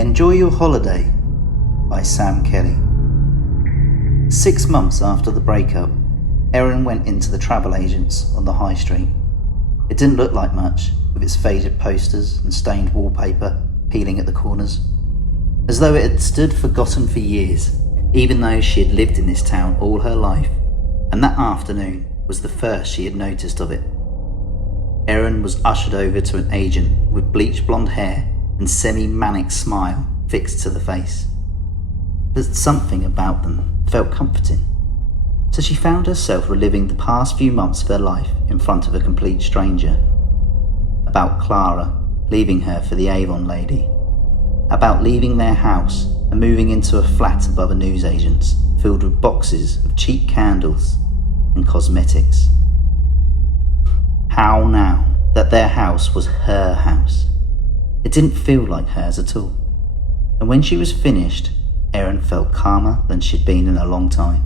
Enjoy Your Holiday by Sam Kelly. 6 months after the breakup, Erin went into the travel agents on the high street. It didn't look like much, with its faded posters and stained wallpaper peeling at the corners, as though it had stood forgotten for years, even though she had lived in this town all her life, and that afternoon was the first she had noticed of it. Erin was ushered over to an agent with bleached blonde hair and semi-manic smile fixed to the face. But something about them felt comforting, so she found herself reliving the past few months of her life in front of a complete stranger. About Clara leaving her for the Avon lady. About leaving their house and moving into a flat above a newsagent's filled with boxes of cheap candles and cosmetics. How now that their house was her house? It didn't feel like hers at all. And when she was finished, Erin felt calmer than she'd been in a long time.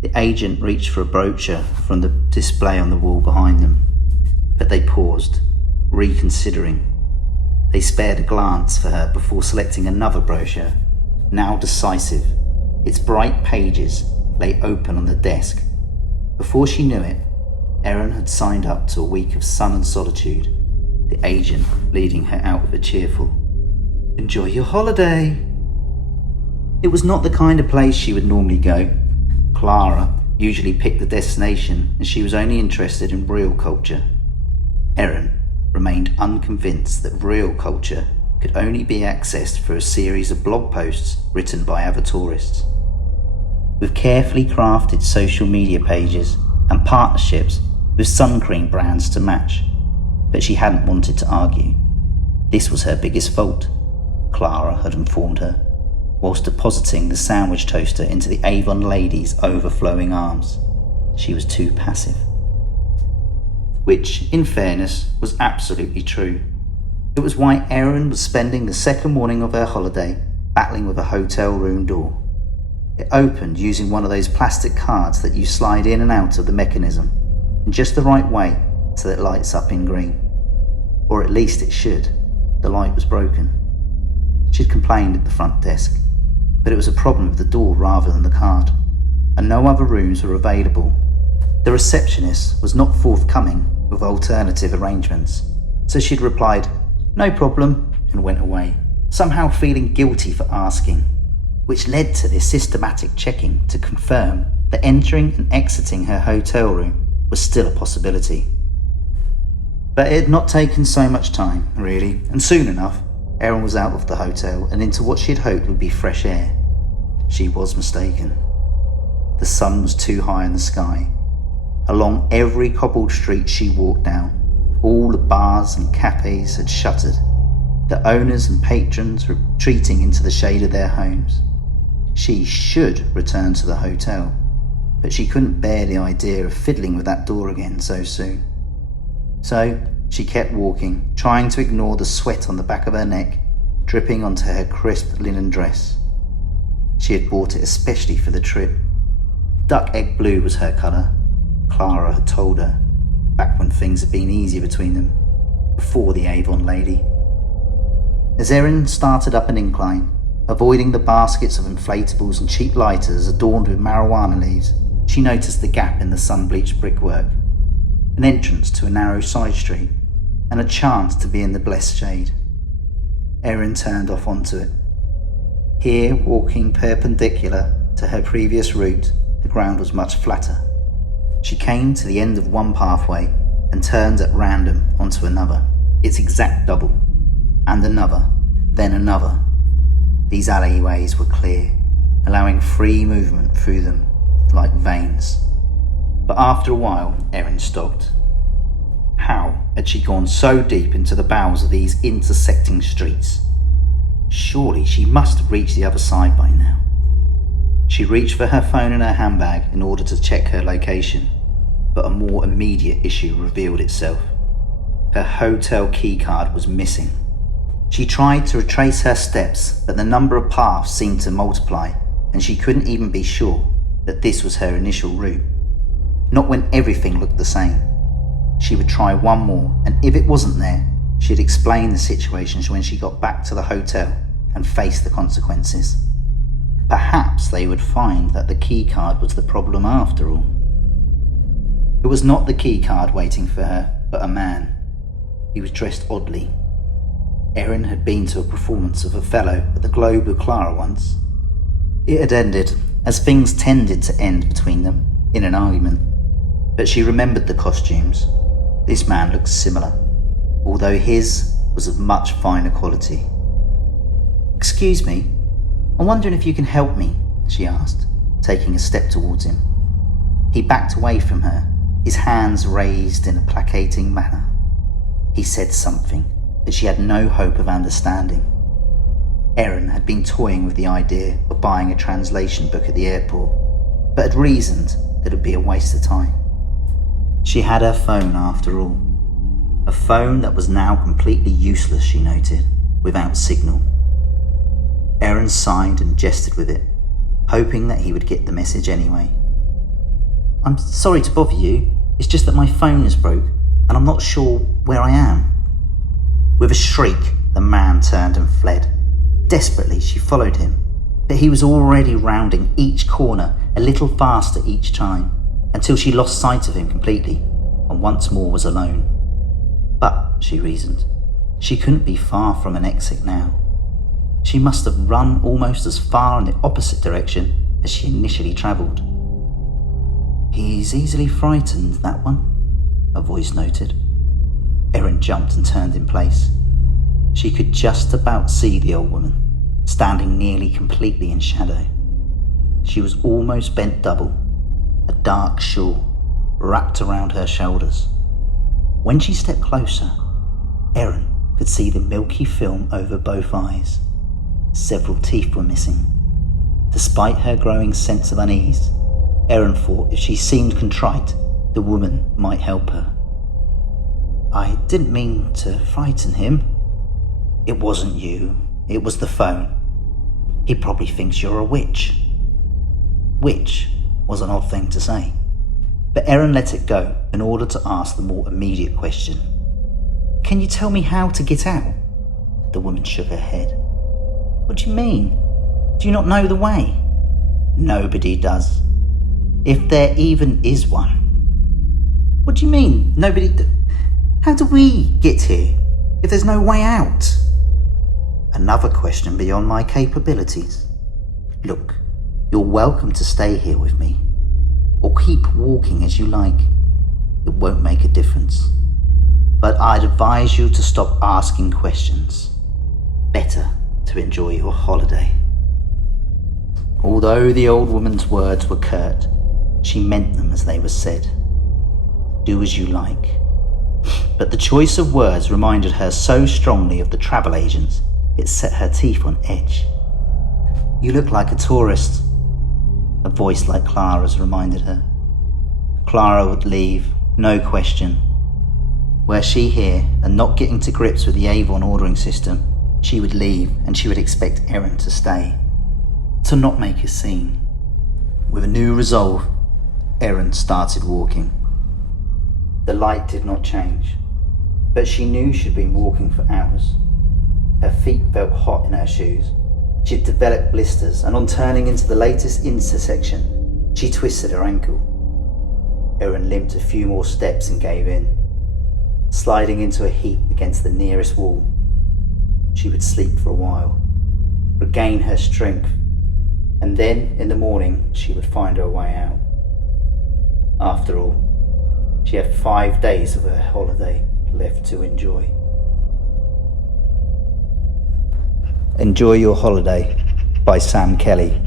The agent reached for a brochure from the display on the wall behind them, but they paused, reconsidering. They spared a glance for her before selecting another brochure, now decisive. Its bright pages lay open on the desk. Before she knew it, Erin had signed up to a week of sun and solitude, the agent leading her out with a cheerful, "Enjoy your holiday." It was not the kind of place she would normally go. Clara usually picked the destination, and she was only interested in real culture. Erin remained unconvinced that real culture could only be accessed through a series of blog posts written by other tourists. With carefully crafted social media pages and partnerships with sun cream brands to match, but she hadn't wanted to argue. This was her biggest fault, Clara had informed her, whilst depositing the sandwich toaster into the Avon lady's overflowing arms. She was too passive. Which, in fairness, was absolutely true. It was why Erin was spending the second morning of her holiday battling with a hotel room door. It opened using one of those plastic cards that you slide in and out of the mechanism in just the right way so that it lights up in green. Or at least it should. The light was broken. She'd complained at the front desk, but it was a problem with the door rather than the card, and no other rooms were available. The receptionist was not forthcoming with alternative arrangements, so she'd replied, "No problem," and went away, somehow feeling guilty for asking, which led to this systematic checking to confirm that entering and exiting her hotel room was still a possibility. But it had not taken so much time, really, and soon enough, Erin was out of the hotel and into what she had hoped would be fresh air. She was mistaken. The sun was too high in the sky. Along every cobbled street she walked down, all the bars and cafes had shuttered, the owners and patrons retreating into the shade of their homes. She should return to the hotel, but she couldn't bear the idea of fiddling with that door again so soon. So she kept walking, trying to ignore the sweat on the back of her neck, dripping onto her crisp linen dress. She had bought it especially for the trip. Duck egg blue was her colour, Clara had told her, back when things had been easier between them, before the Avon lady. As Erin started up an incline, avoiding the baskets of inflatables and cheap lighters adorned with marijuana leaves, she noticed the gap in the sun-bleached brickwork, an entrance to a narrow side street, and a chance to be in the blessed shade. Erin turned off onto it. Here, walking perpendicular to her previous route, the ground was much flatter. She came to the end of one pathway and turned at random onto another, its exact double, and another, then another. These alleyways were clear, allowing free movement through them like veins. But after a while, Erin stopped. How had she gone so deep into the bowels of these intersecting streets? Surely she must have reached the other side by now. She reached for her phone in her handbag in order to check her location, but a more immediate issue revealed itself. Her hotel keycard was missing. She tried to retrace her steps, but the number of paths seemed to multiply, and she couldn't even be sure that this was her initial route. Not when everything looked the same. She would try one more, and if it wasn't there, she'd explain the situation when she got back to the hotel and face the consequences. Perhaps they would find that the keycard was the problem after all. It was not the keycard waiting for her, but a man. He was dressed oddly. Erin had been to a performance of Othello at the Globe with Clara once. It had ended, as things tended to end between them, in an argument. But she remembered the costumes. This man looked similar, although his was of much finer quality. "Excuse me, I'm wondering if you can help me," she asked, taking a step towards him. He backed away from her, his hands raised in a placating manner. He said something that she had no hope of understanding. Erin had been toying with the idea of buying a translation book at the airport, but had reasoned that it would be a waste of time. She had her phone after all. A phone that was now completely useless, she noted, without signal. Erin sighed and gestured with it, hoping that he would get the message anyway. "I'm sorry to bother you, it's just that my phone is broke and I'm not sure where I am." With a shriek, the man turned and fled. Desperately, she followed him, but he was already rounding each corner a little faster each time, until she lost sight of him completely and once more was alone. But, she reasoned, she couldn't be far from an exit now. She must have run almost as far in the opposite direction as she initially travelled. "He's easily frightened, that one," a voice noted. Erin jumped and turned in place. She could just about see the old woman, standing nearly completely in shadow. She was almost bent double, a dark shawl wrapped around her shoulders. When she stepped closer, Erin could see the milky film over both eyes. Several teeth were missing. Despite her growing sense of unease, Erin thought if she seemed contrite, the woman might help her. "I didn't mean to frighten him." "It wasn't you, it was the phone. He probably thinks you're a witch." Which was an odd thing to say, but Erin let it go in order to ask the more immediate question. "Can you tell me how to get out?" The woman shook her head. "What do you mean? Do you not know the way?" "Nobody does. If there even is one." "What do you mean, nobody How do we get here if there's no way out?" "Another question beyond my capabilities. Look, you're welcome to stay here with me, or keep walking as you like. It won't make a difference. But I'd advise you to stop asking questions. Better to enjoy your holiday." Although the old woman's words were curt, she meant them as they were said. Do as you like. But the choice of words reminded her so strongly of the travel agents, it set her teeth on edge. "You look like a tourist," a voice like Clara's reminded her. Clara would leave, no question. Were she here and not getting to grips with the Avon ordering system, she would leave and she would expect Erin to stay, to not make a scene. With a new resolve, Erin started walking. The light did not change, but she knew she'd been walking for hours. Her feet felt hot in her shoes. She'd developed blisters, and on turning into the latest intersection, she twisted her ankle. Erin limped a few more steps and gave in, sliding into a heap against the nearest wall. She would sleep for a while, regain her strength, and then in the morning she would find her way out. After all, she had 5 days of her holiday left to enjoy. Enjoy Your Holiday by Sam Kelly.